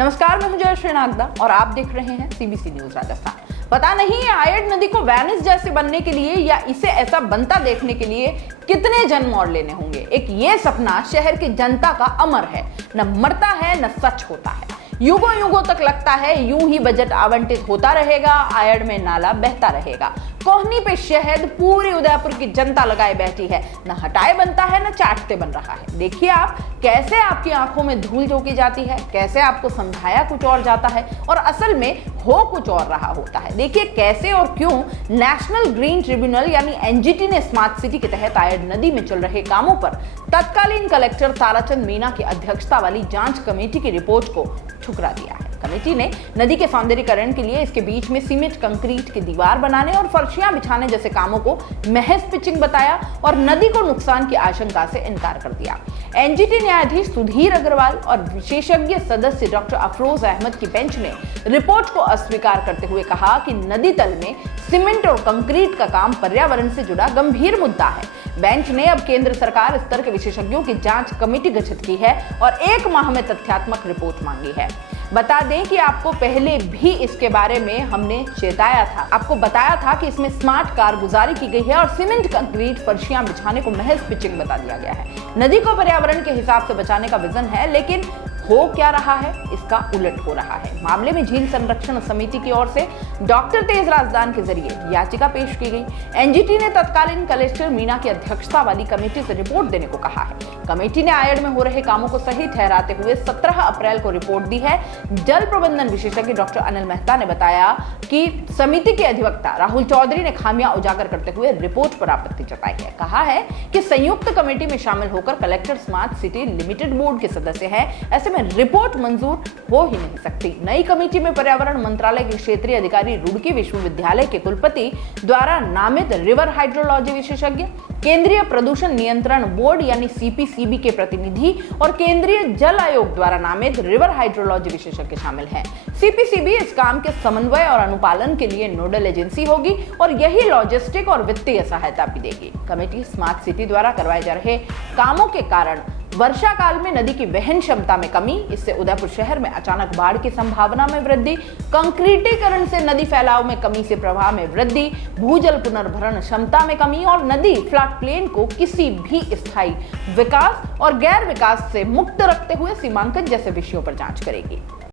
नमस्कार, मैं हूं जयश्री नागदा और आप देख रहे हैं सीबीसी न्यूज राजस्थान। पता नहीं आयड नदी को वेनिस जैसे बनने के लिए या इसे ऐसा बनता देखने के लिए कितने जन्म और लेने होंगे। एक ये सपना शहर की जनता का अमर है, न मरता है न सच होता है। युगों युगों तक लगता है यूं ही बजट आवंटित होता रहेगा, आयड में नाला बहता रहेगा। कोहनी पे शहद पूरी उदयपुर की जनता लगाए बैठी है, न हटाए बनता है न चाटते बन रहा है। देखिए आप कैसे आपकी आंखों में धूल झोंकी जाती है, कैसे आपको समझाया कुछ और जाता है और असल में हो कुछ और रहा होता है। देखिए कैसे और क्यों नेशनल ग्रीन ट्रिब्यूनल यानी एनजीटी ने स्मार्ट सिटी के तहत आयड नदी में चल रहे कामों पर तत्कालीन कलेक्टर ताराचंद मीणा की अध्यक्षता वाली जांच कमेटी की रिपोर्ट को ठुकरा दिया है। कमेटी ने नदी के सौंदर्यीकरण के लिए इसके बीच में सीमेंट कंक्रीट की दीवार बनाने और फर्शियां बिछाने जैसे कामों को महज पिचिंग बताया और नदी को नुकसान की आशंका से इनकार कर दिया। एनजीटी न्यायाधीश सुधीर अग्रवाल और विशेषज्ञ सदस्य डॉक्टर अफरोज अहमद की बेंच ने रिपोर्ट को अस्वीकार करते हुए कहा कि नदी तल में सीमेंट और कंक्रीट का काम पर्यावरण से जुड़ा गंभीर मुद्दा है। बेंच ने अब केंद्र सरकार स्तर के विशेषज्ञों की जांच कमेटी गठित की है और 1 माह में तथ्यात्मक रिपोर्ट मांगी है। बता दें कि आपको पहले भी इसके बारे में हमने चेताया था, आपको बताया था कि इसमें स्मार्ट कारगुजारी की गई है और सीमेंट कंक्रीट फर्शियां बिछाने को महज पिचिंग बता दिया गया है। नदी को पर्यावरण के हिसाब से बचाने का विजन है, लेकिन हो क्या रहा है, इसका उलट हो रहा है। मामले में झील संरक्षण समिति की ओर से डॉक्टर तेज राजदान के जरिए याचिका पेश की गई। एनजीटी ने तत्कालीन कलेक्टर मीणा की अध्यक्षता वाली कमेटी से रिपोर्ट देने को कहा है। कमेटी ने आयड में हो रहे कामों को सही ठहराते हुए 17 अप्रैल को रिपोर्ट दी है। जल प्रबंधन विशेषज्ञ डॉक्टर अनिल मेहता ने बताया कि समिति के अधिवक्ता राहुल चौधरी ने खामियां उजागर करते हुए रिपोर्ट पर आपत्ति जताई है। कहा है कि संयुक्त कमेटी में शामिल होकर collector smart city limited board के सदस्य है, ऐसे में रिपोर्ट मंजूर हो ही नहीं सकती। नई कमेटी में पर्यावरण मंत्रालय के क्षेत्रीय अधिकारी, रुड़की विश्वविद्यालय के कुलपति द्वारा नामित रिवर हाइड्रोलॉजी विशेषज्ञ, केंद्रीय प्रदूषण नियंत्रण बोर्ड यानी सीपीसीबी के प्रतिनिधि और केंद्रीय जल आयोग द्वारा नामित रिवर हाइड्रोलॉजी विशेषज्ञ शामिल हैं। सीपीसीबी इस काम के समन्वय और अनुपालन के लिए नोडल एजेंसी होगी और यही लॉजिस्टिक और वित्तीय सहायता भी देगी। कमेटी स्मार्ट सिटी द्वारा करवाए जा रहे कामों के कारण वर्षा काल में नदी की वहन क्षमता में कमी, इससे उदयपुर शहर में अचानक बाढ़ की संभावना में वृद्धि, कंक्रीटीकरण से नदी फैलाव में कमी से प्रवाह में वृद्धि, भूजल पुनर्भरण क्षमता में कमी और नदी फ्लड प्लेन को किसी भी स्थायी विकास और गैर विकास से मुक्त रखते हुए सीमांकन जैसे विषयों पर जांच करेगी।